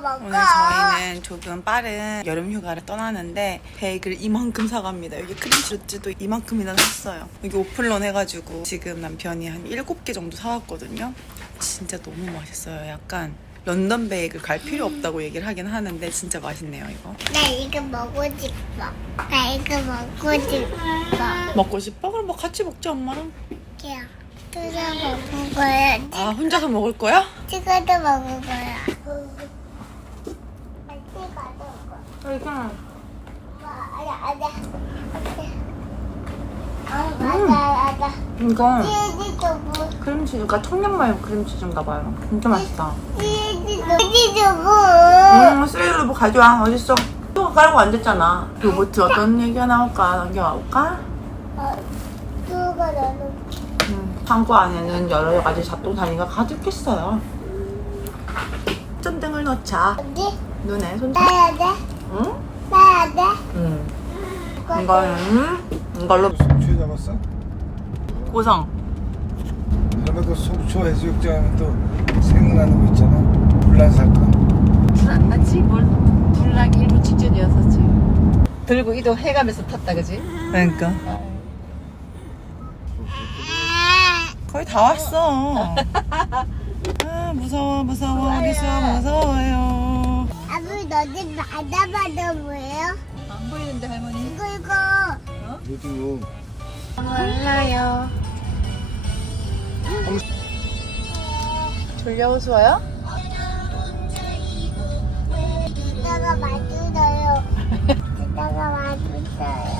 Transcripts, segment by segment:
오늘 저희는 조금 빠른 여름 휴가를 떠나는데 베이글 이만큼 사갑니다. 여기 크림치즈도 이만큼이나 샀어요. 여기 오플런 해가지고 지금 남편이 한 7개 정도 사왔거든요. 진짜 너무 맛있어요. 약간 런던 베이글 갈 필요 없다고 얘기를 하긴 하는데 진짜 맛있네요 이거. 나 이거 먹고 싶어. 나 이거 먹고 싶어. 먹고 싶어? 그럼 뭐 같이 먹자 엄마랑. 그냥 뜯어 먹을 거야. 아 혼자서 먹을 거야? 찍어도 먹을 거야. 먹을 이거. 크림치즈가 청양마요 크림치즈인가 봐요. 진짜 맛있다. 뭐. 응, 쓰레기로 뭐 가져와. 어딨어? 또 깔고 앉았잖아. 로봇 어떤 얘기가 나올까? 나는 음, 창고 안에는 여러 가지 잡동 사니가 가득했어요. 전등을 넣자. 어디? 눈에 손. 돼? 응? 나야 돼? 응. 이거는 이걸로 속초 잡았어? 고성. 그러면 그 속초 해수욕장 하면 또 생각나는 거 있잖아. 불난 사건. 불안 났지 뭘 불나기 일부 직전이었었지 들고 이동 해가면서 탔다 그지? 그러니까. 거의 다 왔어. 아 무서워 무서워 우리 수아 무서워요. 아버지 너네 바다바다 뭐예요? 안 보이는데 할머니? 이거 이거. 모두 몰라요. 졸려 수아야? 이따가 맞으어요. 이따가 맞으어요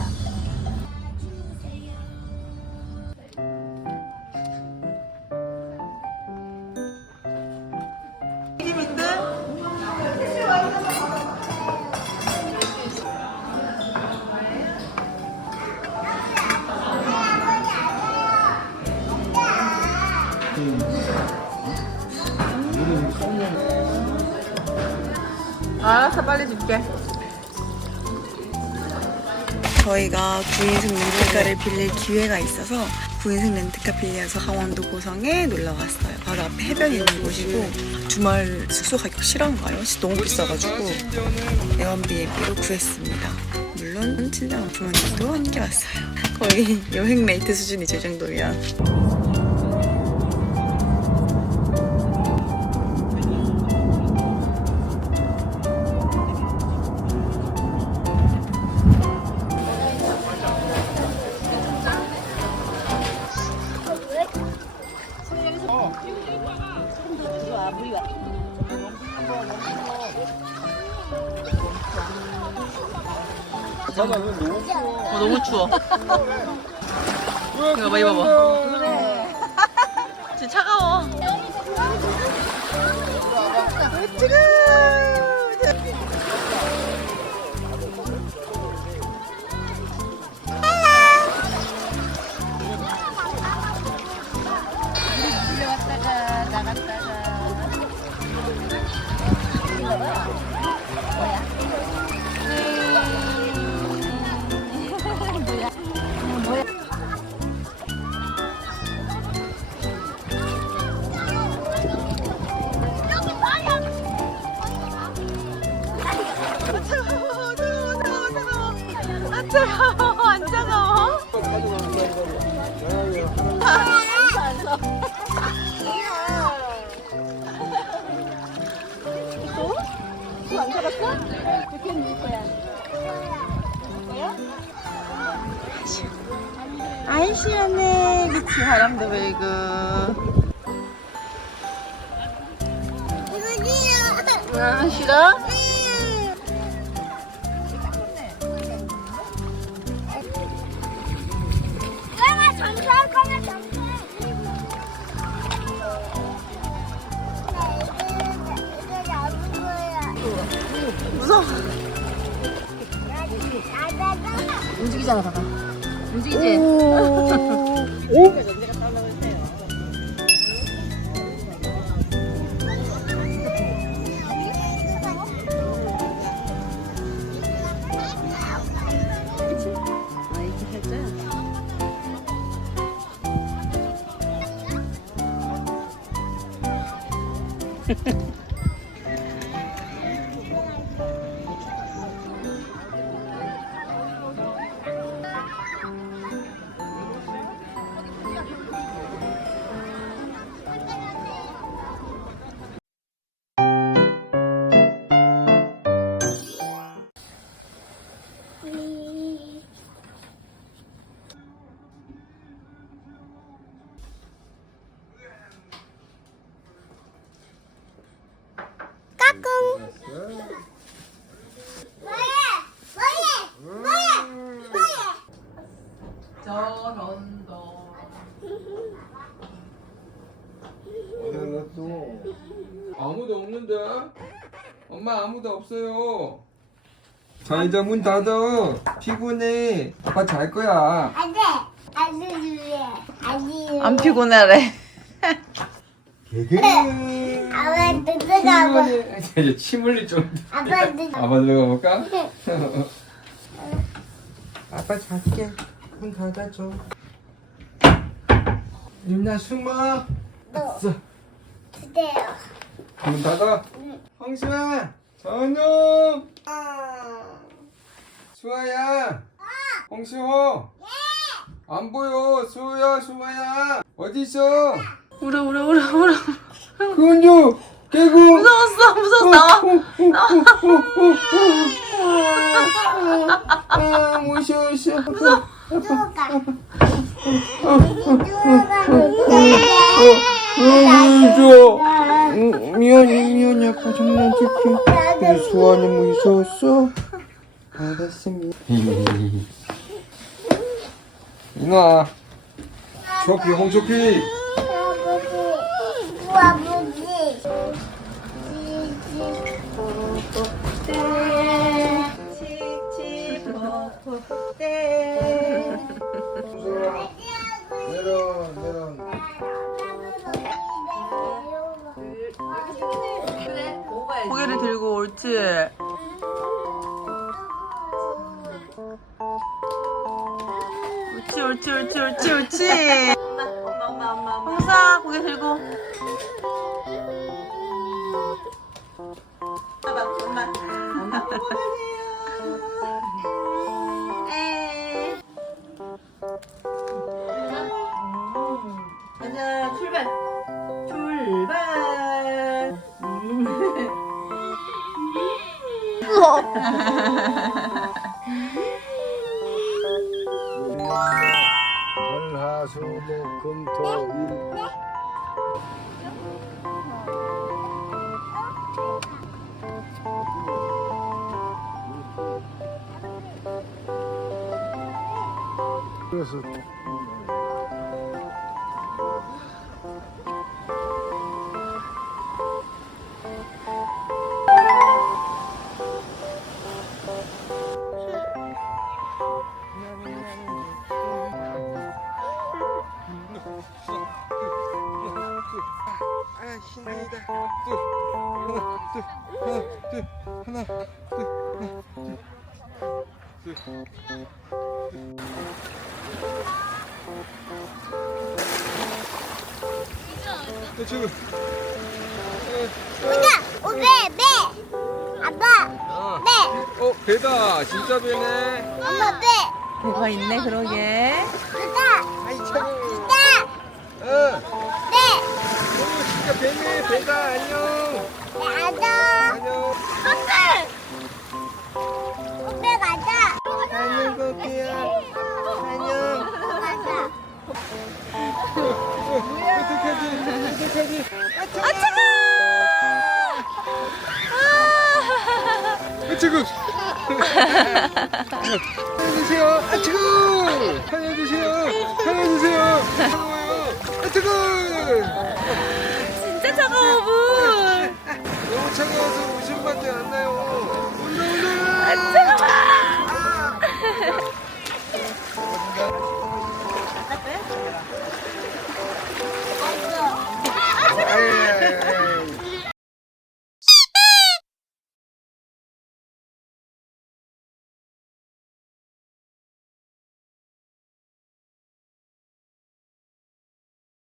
알았어 빨리 줄게 저희가 구인승 렌트카를 빌릴 기회가 있어서 구인승 렌트카 빌려서 강원도 고성에 놀러 왔어요. 바로 앞에 해변이 있는 곳이고 주말 숙소 가격 실한가요? 너무 비싸가지고 에어비앤비로 구했습니다. 물론 친정 부모님도 함께 왔어요. 거의 여행 메이트 수준이죠, 이 정도면. 어, 너무 추워. 이거 봐, 이거 봐. 진짜 차가워. 들려 차가워, 안 차가워. 아이 시원해. 그치, 바람도 불고. 이거지요 아, 싫어? 움직이잖아. 봐봐 움직이지? 아 이렇게 살 엄마 아무도 없어요. 자 이제 문 닫아. 피곤해. 아빠 잘 거야. 안 돼 안돼 주래 아니 안 피곤하래 개개. 아빠 피곤해. 이제 침 흘릴 좀. 아빠 뜨 아빠 들어가 볼까? 아빠 잘게. 문 닫아줘. 윤나 숨어. 됐어. 주세요 문 닫아. 황수야. 전용. 수아야. 홍수호. 안 보여. 수호야, 수아야. 어디 있어? 울어 울어 울어 울어 그건요. 깨고. 무서웠어 무서웠어 아버지 아버지 내려 내려. 고개를 들고 옳지 옳지 옳지 옳지 옳지 옳지 홍사 고개 들고. 가자 출발. 출발 화수목금토일. 그래서 아, 신나이다. 둘, 하나, 둘, 하나, 둘, 하나, 둘, 하나, 둘, 둘. 또 지금. 오배 배 아빠 아, 배 어, 배다. 진짜 배네. 엄마 배 뭐가 있네 그러게 참. 가자 어, 배 오, 진짜 배네. 배다. 안녕. 가자 안녕. 오배 오배 가자 안녕, 거기야. 안녕. 가자 어, 어떡하지? 어떡하지? 아 차가 아, 지금. 살려주세요. 아, 지금. 살려주세요. 살려주세요. 차가워요. 아, 지금. 차가워 물 너무 차가워서 웃음 맛이 안 나요. 온다. 아차